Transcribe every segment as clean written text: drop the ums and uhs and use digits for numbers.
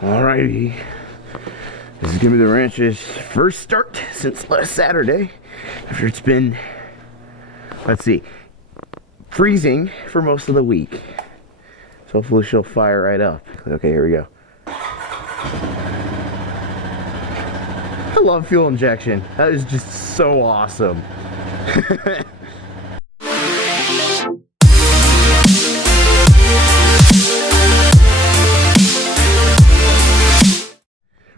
Alrighty, this is gonna be the ranch's first start since last Saturday, after it's been, let's see, freezing for most of the week. So hopefully she'll fire right up. Okay, here we go. I love fuel injection. That is just so awesome.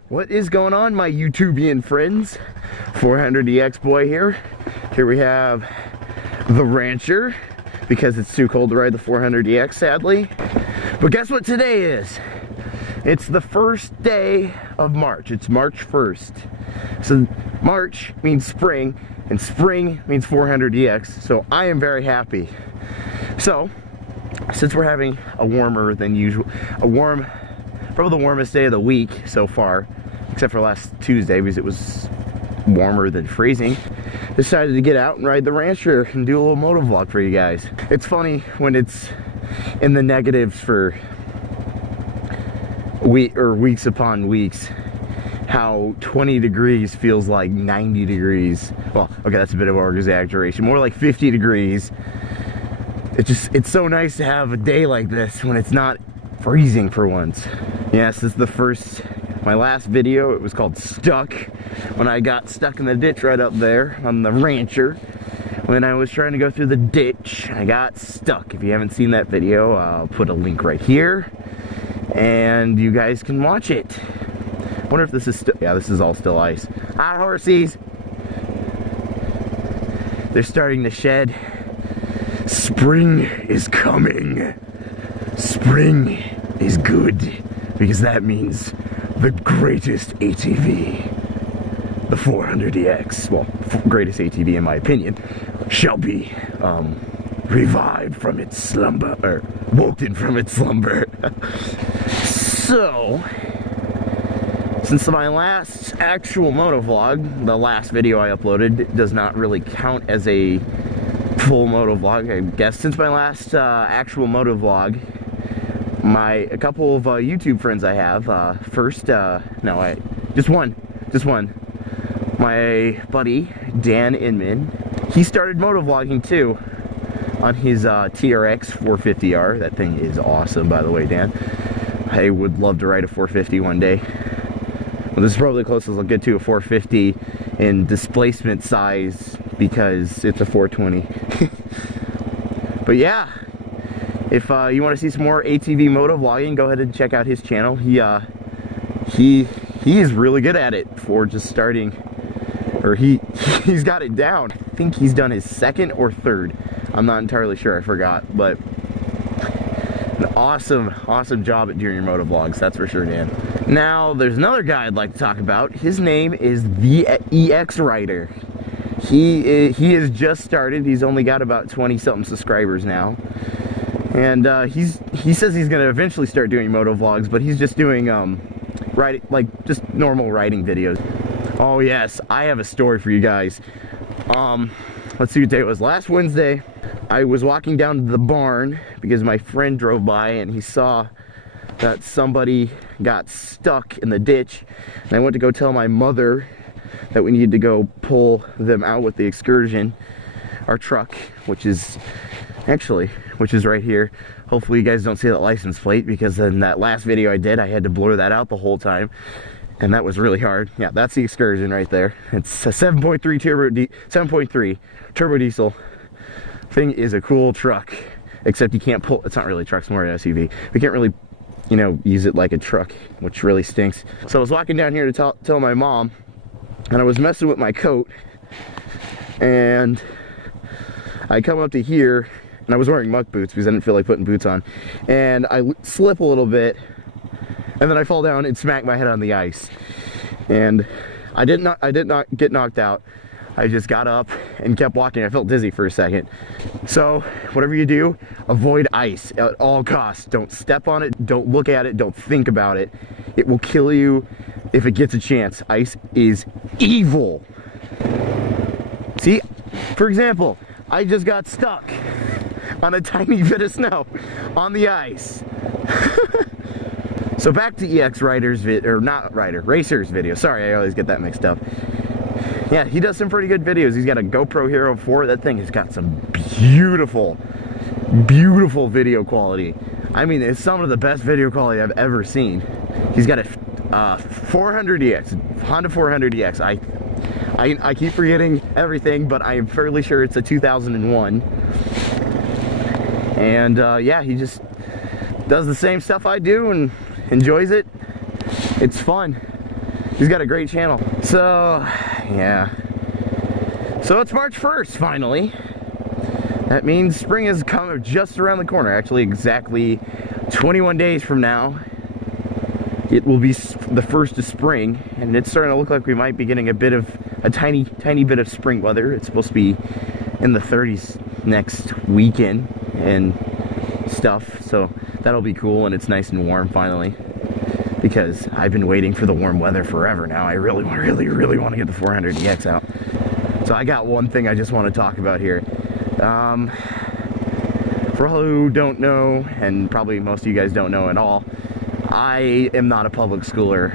What is going on, my YouTubian friends? 400EX boy here. Here we have the Rancher, because it's too cold to ride the 400EX, sadly. But guess what today is? It's the first day of March. It's March 1st. So March means spring, and spring means 400EX. So I am very happy. So, since we're having a warmer than usual, probably the warmest day of the week so far, except for last Tuesday because it was warmer than freezing, decided to get out and ride the Rancher and do a little motovlog for you guys. It's funny when it's in the negatives for weeks upon weeks, how 20 degrees feels like 90 degrees. Well, okay, that's a bit of an exaggeration. More like 50 degrees. It's so nice to have a day like this when it's not freezing for once. Yes, this is my last video. It was called Stuck, when I got stuck in the ditch right up there on the Rancher. When I was trying to go through the ditch, I got stuck. If you haven't seen that video, I'll put a link right here, and you guys can watch it. I wonder if this is still, yeah, this is all still ice. Hi, horsies. They're starting to shed. Spring is coming. Spring is good, because that means the greatest ATV, the 400EX, well, greatest ATV in my opinion, shall be revived from its slumber, or woken from its slumber. So, since my last actual motovlog, the last video I uploaded, does not really count as a full motovlog, I guess. Since my last actual motovlog, a couple of YouTube friends I have, just one. My buddy, Dan Inman, he started motovlogging too on his TRX 450R. That thing is awesome, by the way, Dan. I would love to ride a 450 one day. Well, this is probably the closest I'll get to a 450 in displacement size, because it's a 420. But yeah, if you want to see some more ATV motovlogging, go ahead and check out his channel. He is really good at it for just starting, or he's got it down. I think he's done his second or third. I'm not entirely sure, I forgot, but an awesome job at doing your motovlogs, that's for sure, Dan. Now, there's another guy I'd like to talk about. His name is TheEXracer. He has just started. He's only got about 20-something subscribers now. And he says he's gonna eventually start doing motovlogs, but he's just doing just normal riding videos. Oh yes, I have a story for you guys. Let's see what day it was. Last Wednesday, I was walking down to the barn because my friend drove by and he saw that somebody got stuck in the ditch, and I went to go tell my mother that we needed to go pull them out with the Excursion, our truck, which is right here. Hopefully you guys don't see that license plate, because in that last video I did, I had to blur that out the whole time, and that was really hard. Yeah, that's the Excursion right there. It's a 7.3 turbo diesel. Thing is a cool truck, except you can't pull. It's not really a truck, it's more an SUV. We can't really, use it like a truck, which really stinks. So I was walking down here to tell my mom, and I was messing with my coat, and I come up to here, and I was wearing muck boots because I didn't feel like putting boots on, and I slip a little bit, and then I fall down and smack my head on the ice. And I did not get knocked out. I just got up and kept walking. I felt dizzy for a second. So whatever you do, avoid ice at all costs. Don't step on it, don't look at it, don't think about it. It will kill you if it gets a chance. Ice is evil. See, for example, I just got stuck on a tiny bit of snow on the ice. So back to Racer's video. Sorry, I always get that mixed up. Yeah, he does some pretty good videos. He's got a GoPro Hero 4. That thing has got some beautiful, beautiful video quality. I mean, it's some of the best video quality I've ever seen. He's got a 400EX, Honda 400EX. I keep forgetting everything, but I'm fairly sure it's a 2001. And yeah, he just does the same stuff I do and enjoys it. It's fun. He's got a great channel. So yeah, so it's March 1st finally. That means spring is coming just around the corner. Actually, exactly 21 days from now, it will be the first of spring, and it's starting to look like we might be getting a tiny bit of spring weather. It's supposed to be in the 30s next weekend and stuff, so that'll be cool, and it's nice and warm finally, because I've been waiting for the warm weather forever now. I really want to get the 400EX out. So I got one thing I just want to talk about here. For all who don't know, and probably most of you guys don't know at all, I am not a public schooler.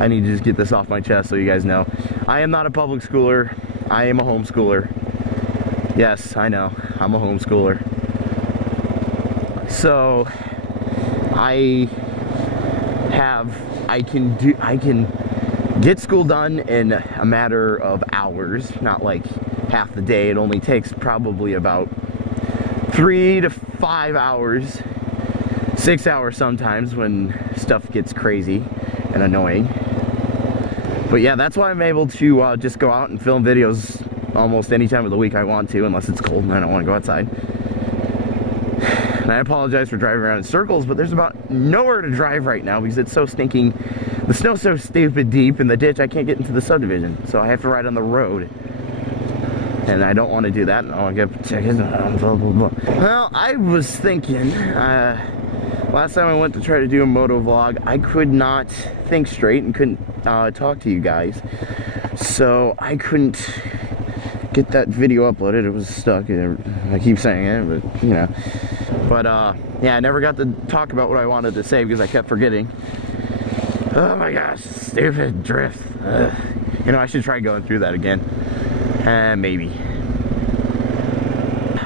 I need to just get this off my chest so you guys know. I am not a public schooler. I am a homeschooler. Yes, I know, I'm a homeschooler. So I can get school done in a matter of hours, not like half the day. It only takes probably about 3 to 5 hours, 6 hours sometimes when stuff gets crazy and annoying. But yeah, that's why I'm able to just go out and film videos almost any time of the week I want to, unless it's cold and I don't want to go outside. And I apologize for driving around in circles, but there's about nowhere to drive right now because it's so stinking, the snow's so stupid deep in the ditch I can't get into the subdivision, so I have to ride on the road. And I don't want to do that, and I'll get tickets, blah, blah, blah. Well, I was thinking, last time I went to try to do a motovlog, I could not think straight and couldn't talk to you guys. So I couldn't get that video uploaded. It was stuck. I keep saying it, but you know. But yeah, I never got to talk about what I wanted to say because I kept forgetting. Oh my gosh, stupid drift. You know, I should try going through that again. Maybe.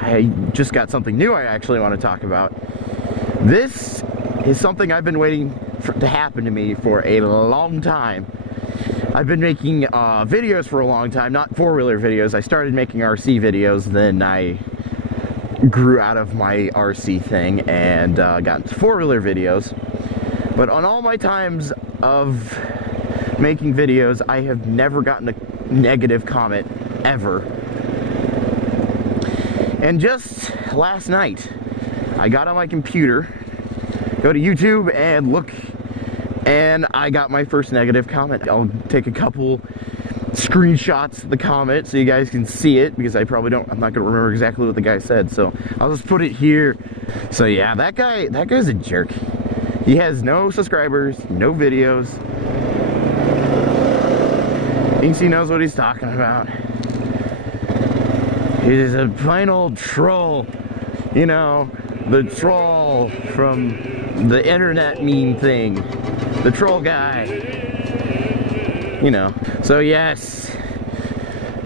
I just got something new I actually want to talk about. This is something I've been waiting to happen to me for a long time. I've been making videos for a long time, not four-wheeler videos. I started making RC videos, then I grew out of my RC thing and got into four-wheeler videos. But on all my times of making videos, I have never gotten a negative comment, ever. And just last night, I got on my computer, go to YouTube and look, and I got my first negative comment. I'll take a couple screenshots of the comment so you guys can see it, because I'm not gonna remember exactly what the guy said, so I'll just put it here. So yeah, that guy's a jerk. He has no subscribers, no videos. Thinks he knows what he's talking about. He's a plain old troll. You know, the troll from the internet meme thing. The troll guy. You know. So yes.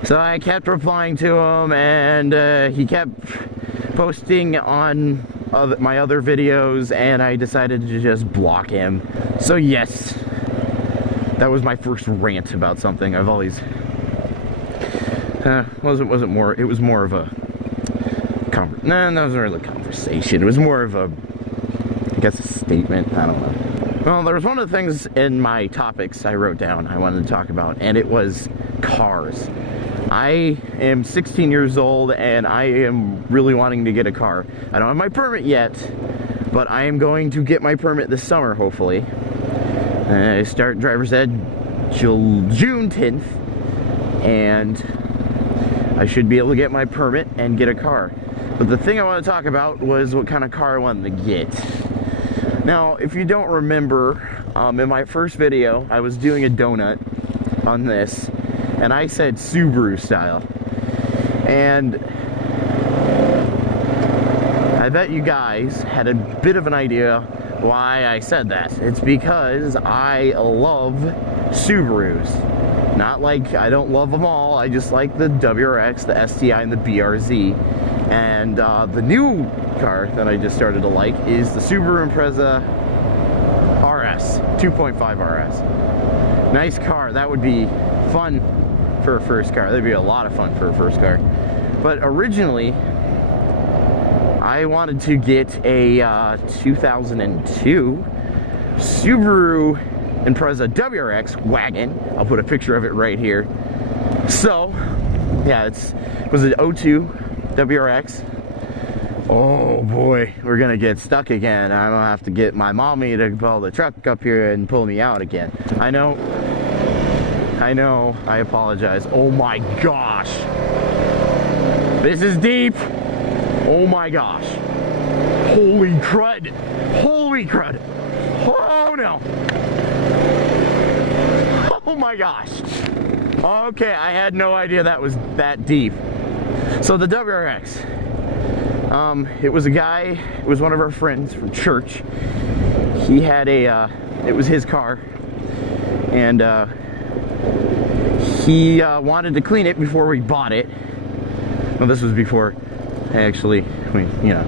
So I kept replying to him, and he kept posting on my other videos, and I decided to just block him. So yes. That was my first rant about something. I've always it was more of a that wasn't really a conversation. It was more of a, I guess, a statement. I don't know. Well, there was one of the things in my topics I wrote down I wanted to talk about, and it was cars. I am 16 years old, and I am really wanting to get a car. I don't have my permit yet, but I am going to get my permit this summer, hopefully. I start driver's ed June 10th, and I should be able to get my permit and get a car. But the thing I want to talk about was what kind of car I wanted to get. Now, if you don't remember, in my first video, I was doing a donut on this, and I said Subaru style. And I bet you guys had a bit of an idea why I said that. It's because I love Subarus. Not like I don't love them all, I just like the WRX, the STI, and the BRZ. And the new car that I just started to like is the Subaru Impreza RS, 2.5 RS. Nice car, that would be fun for a first car. That'd be a lot of fun for a first car. But originally, I wanted to get a 2002 Subaru Impreza WRX wagon. I'll put a picture of it right here. So, yeah, it was an 02 WRX. Oh boy, we're gonna get stuck again. I'm gonna have to get my mommy to pull the truck up here and pull me out again. I know, I apologize. Oh my gosh. This is deep. Oh my gosh. Holy crud. Holy crud. Oh no. Oh my gosh. Okay, I had no idea that was that deep. So the WRX, it was a guy, it was one of our friends from church. He had a, it was his car, and he wanted to clean it before we bought it. Well, this was before I actually, you know,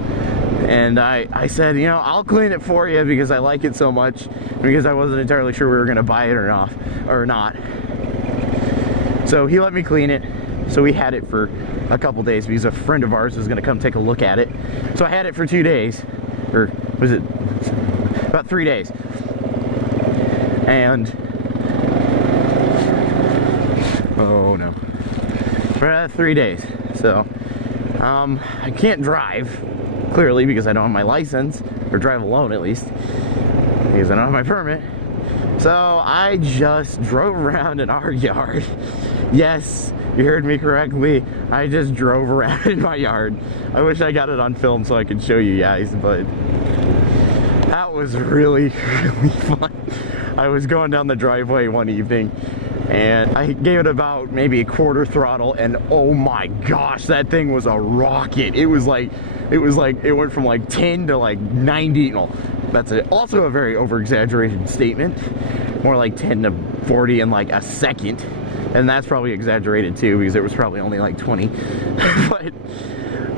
and I said, you know, I'll clean it for you because I like it so much, because I wasn't entirely sure we were gonna buy it or not. So he let me clean it. So we had it for a couple days because a friend of ours was gonna come take a look at it. So I had it for 2 days, or was it about 3 days? And oh no, for 3 days. So I can't drive, clearly, because I don't have my license, or drive alone at least, because I don't have my permit. So I just drove around in our yard. Yes, you heard me correctly. I just drove around in my yard. I wish I got it on film so I could show you guys, but that was really, really fun. I was going down the driveway one evening, and I gave it about maybe a quarter throttle, and oh my gosh, that thing was a rocket. It went from like 10 to like 90. No, that's also a very over-exaggerated statement. More like 10 to 40 in like a second. And that's probably exaggerated too, because it was probably only like 20. But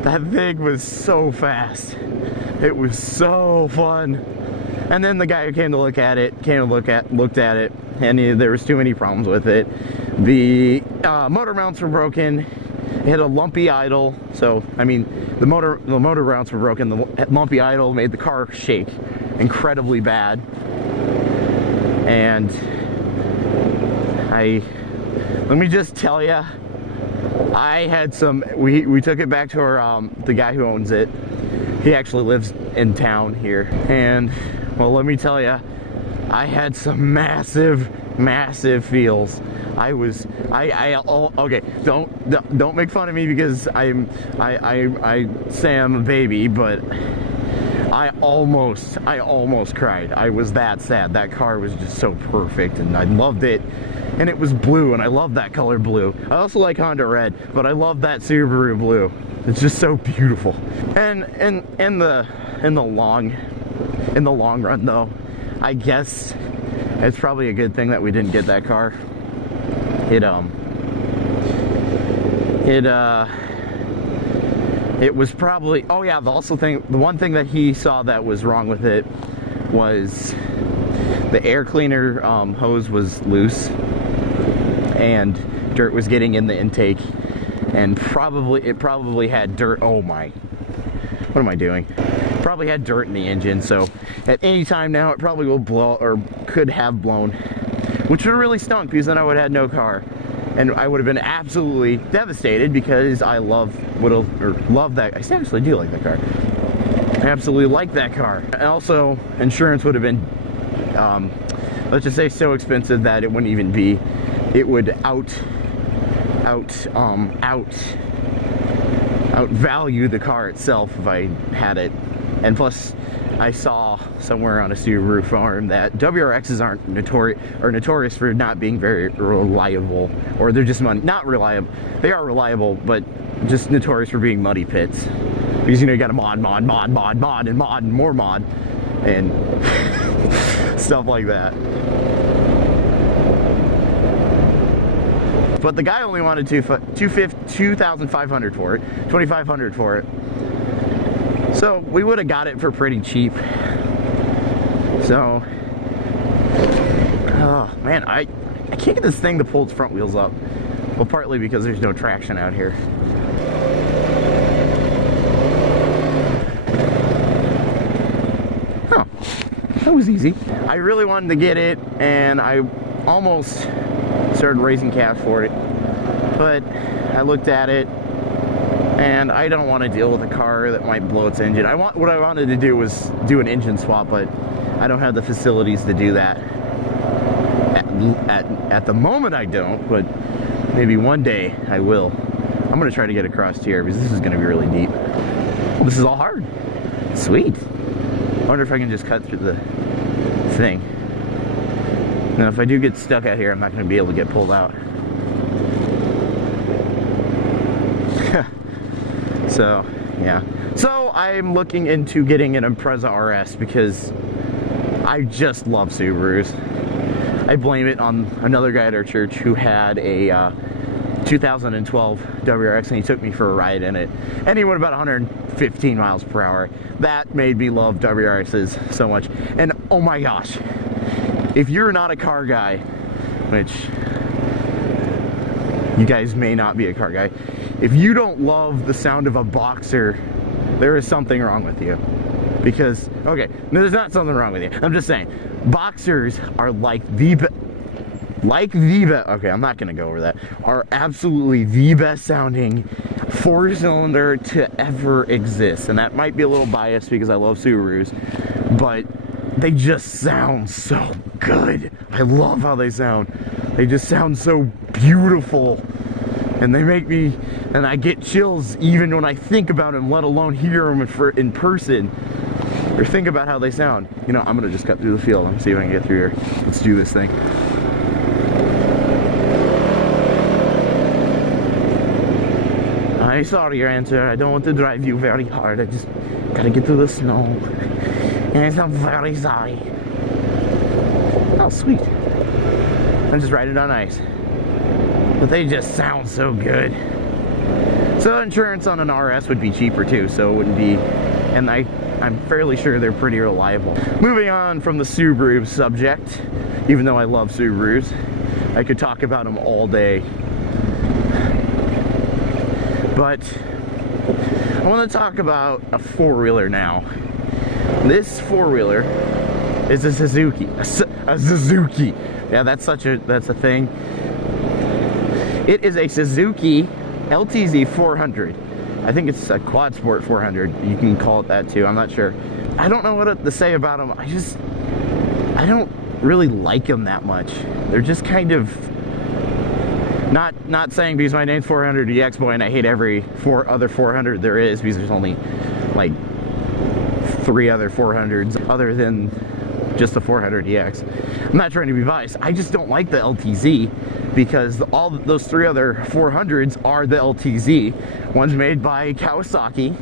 that thing was so fast. It was so fun. And then the guy who came to look at it, looked at it, and there was too many problems with it. The motor mounts were broken. It had a lumpy idle. So, I mean, the motor mounts were broken. The lumpy idle made the car shake incredibly bad. And let me just tell you, I had some, we took it back to our, the guy who owns it. He actually lives in town here. And, well, let me tell you, I had some massive feels. Okay, don't make fun of me because I say I'm a baby, but I almost cried. I was that sad. That car was just so perfect, and I loved it. And it was blue, and I love that color blue. I also like Honda red, but I love that Subaru blue. It's just so beautiful. And in the long run though, I guess it's probably a good thing that we didn't get that car. It was probably, oh yeah, the one thing that he saw that was wrong with it was the air cleaner hose was loose, and dirt was getting in the intake, and it probably had dirt. Oh my, what am I doing? Probably had dirt in the engine, so at any time now it probably will blow, or could have blown, which would have really stunk, because then I would have had no car. And I would have been absolutely devastated, because I love that. I actually do like that car. I absolutely like that car. And also, insurance would have been, let's just say, so expensive that it wouldn't even be. It would outvalue the car itself if I had it. And plus, I saw somewhere on a Subaru forum that WRXs aren't notorious for not being very reliable, or they're just not reliable. They are reliable, but just notorious for being muddy pits. Because, you know, you got to mod, and more mod, and stuff like that. But the guy only wanted $2,500 for it, $2,500 for it. So we would have got it for pretty cheap. So, oh man, I can't get this thing to pull its front wheels up. Well, partly because there's no traction out here. Huh, that was easy. I really wanted to get it, and I almost started raising cash for it. But I looked at it, and I don't want to deal with a car that might blow its engine. What I wanted to do was do an engine swap, but I don't have the facilities to do that. At the moment I don't, but maybe one day I will. I'm gonna try to get across here because this is gonna be really deep. Oh, this is all hard. Sweet. I wonder if I can just cut through the thing. Now if I do get stuck out here, I'm not gonna be able to get pulled out. So, yeah. So I'm looking into getting an Impreza RS because I just love Subarus. I blame it on another guy at our church who had a 2012 WRX, and he took me for a ride in it, and he went about 115 miles per hour. That made me love WRXs so much. And oh my gosh, if you're not a car guy, which you guys may not be a car guy, if you don't love the sound of a Boxer, there is something wrong with you. Because, okay, there's not something wrong with you. I'm just saying, Boxers are like the best, okay, I'm not gonna go over that, are absolutely the best sounding four-cylinder to ever exist. And that might be a little biased because I love Subarus, but they just sound so good. I love how they sound. They just sound so beautiful. And they make me, and I get chills even when I think about them, let alone hear them in person. Or think about how they sound. You know, I'm gonna just cut through the field and see if I can get through here. Let's do this thing. I saw your answer. I don't want to drive you very hard. I just gotta get through the snow. And I'm very sorry. Oh, sweet. I'm just riding on ice. But they just sound so good. So insurance on an RS would be cheaper too, so it wouldn't be, and I'm fairly sure they're pretty reliable. Moving on from the Subaru subject, even though I love Subarus, I could talk about them all day. But I want to talk about a four-wheeler now. This four-wheeler is a Suzuki. A Suzuki. Yeah, that's a thing. It is a Suzuki LTZ 400. I think it's a quad sport 400. You can call it that too. I'm not sure. I don't know what to say about them. I don't really like them that much. They're just kind of not saying because my name's 400 boy and I hate every other 400 there is, because there's only like 3 other 400s other than just the 400EX. I'm not trying to be biased. I just don't like the LTZ because all those 3 other 400s are the LTZ. One's made by Kawasaki.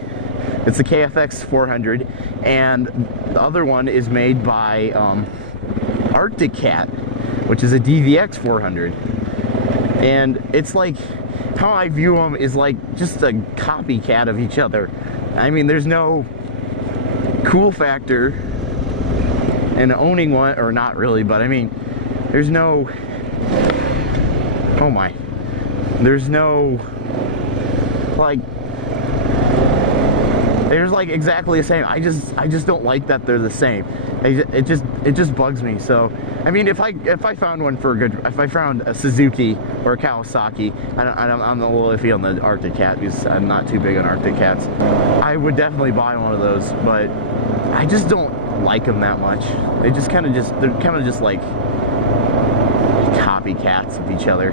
It's the KFX 400, and the other one is made by Arctic Cat, which is a DVX 400. And it's like, how I view them is like just a copycat of each other. I mean, there's no cool factor in owning one, or not really, but I mean, there's no, oh my, there's no, like, they're like exactly the same. I just don't like that they're the same. It just bugs me. So I mean, if I found one for a good, if I found a Suzuki or a Kawasaki, I'm a little iffy on the Arctic Cat because I'm not too big on Arctic Cats. I would definitely buy one of those, but I just don't like them that much. They just they're kind of just like copycats of each other,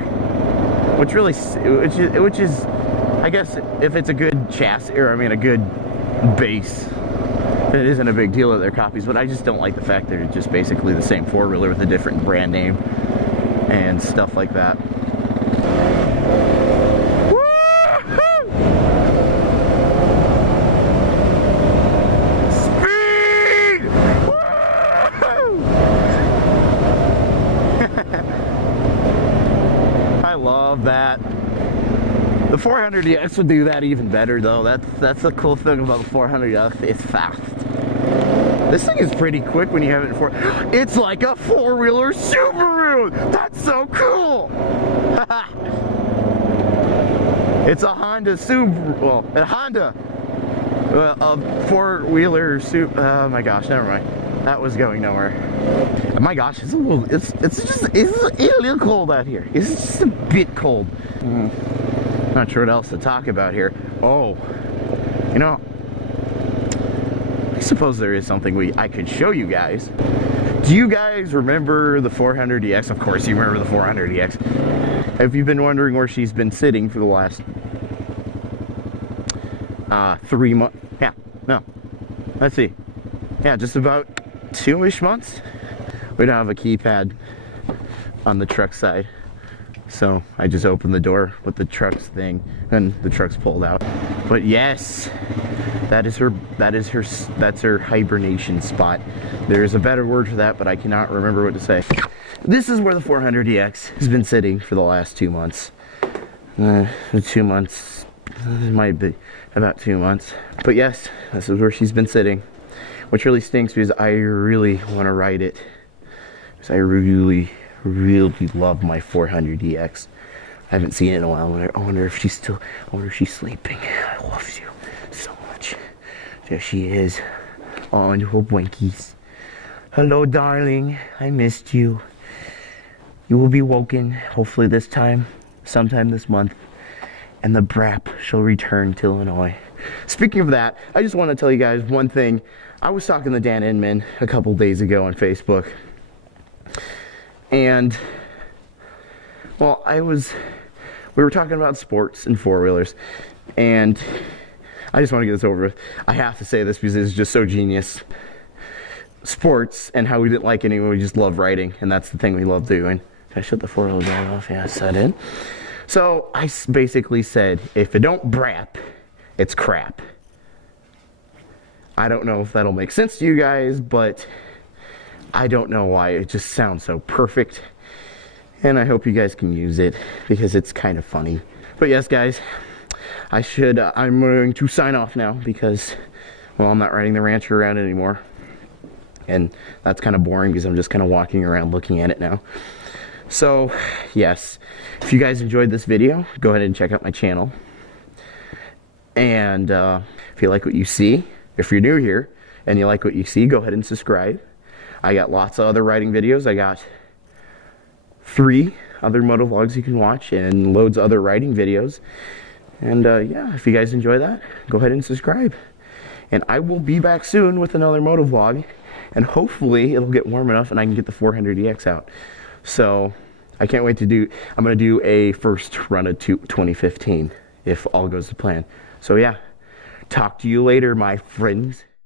which is I guess if it's a good chassis, or I mean a good base, it isn't a big deal that they're copies. But I just don't like the fact that they're just basically the same four-wheeler with a different brand name and stuff like that. Speed! Woo! love that. The 400EX would do that even better though. That's the cool thing about the 400EX. It's fast. This thing is pretty quick when you have it in It's like a four-wheeler Subaru! That's so cool! It's a Honda Subaru, well, a Honda, a four-wheeler oh my gosh, never mind. That was going nowhere. My gosh, it's a little cold out here. It's just a bit cold. Not sure what else to talk about here. Oh, you know, I suppose there is something I could show you guys. Do you guys remember the 400EX? Of course you remember the 400EX. Have you been wondering where she's been sitting for the last 3 months? Yeah, no. Let's see. Yeah, just about 2-ish months. We don't have a keypad on the truck side. So I just opened the door with the truck's thing and the truck's pulled out. But yes, that's her hibernation spot. There's a better word for that, but I cannot remember what to say. This is where the 400EX has been sitting for the last 2 months. 2 months, it might be about 2 months. But yes, this is where she's been sitting, which really stinks because I really want to ride it. Because I really love my 400EX. I haven't seen it in a while. I wonder if she's still, I wonder if she's sleeping. I love you so much. There she is. Oh, and little blinkies. Hello, darling. I missed you. You will be woken, hopefully this time, sometime this month, and the Brap shall return to Illinois. Speaking of that, I just want to tell you guys one thing. I was talking to Dan Inman a couple days ago on Facebook. And, well, we were talking about sports and four-wheelers, and I just want to get this over with. I have to say this because it's just so genius. Sports and how we didn't like it anyway, we just love riding, and that's the thing we love doing. Can I shut the four-wheel drive off? Yeah, set in. So, I basically said, if it don't brap, it's crap. I don't know if that'll make sense to you guys, but I don't know why. It just sounds so perfect. And I hope you guys can use it because it's kind of funny. But yes, guys, I'm going to sign off now because, well, I'm not riding the Rancher around anymore. And that's kind of boring because I'm just kind of walking around looking at it now. So, yes, if you guys enjoyed this video, go ahead and check out my channel. And if you like what you see, if you're new here and you like what you see, go ahead and subscribe. I got lots of other riding videos. I got 3 other motovlogs you can watch and loads of other riding videos. And yeah, if you guys enjoy that, go ahead and subscribe. And I will be back soon with another motovlog. And hopefully it'll get warm enough and I can get the 400EX out. So I can't wait to I'm going to do a first run of 2015 if all goes to plan. So yeah, talk to you later, my friends.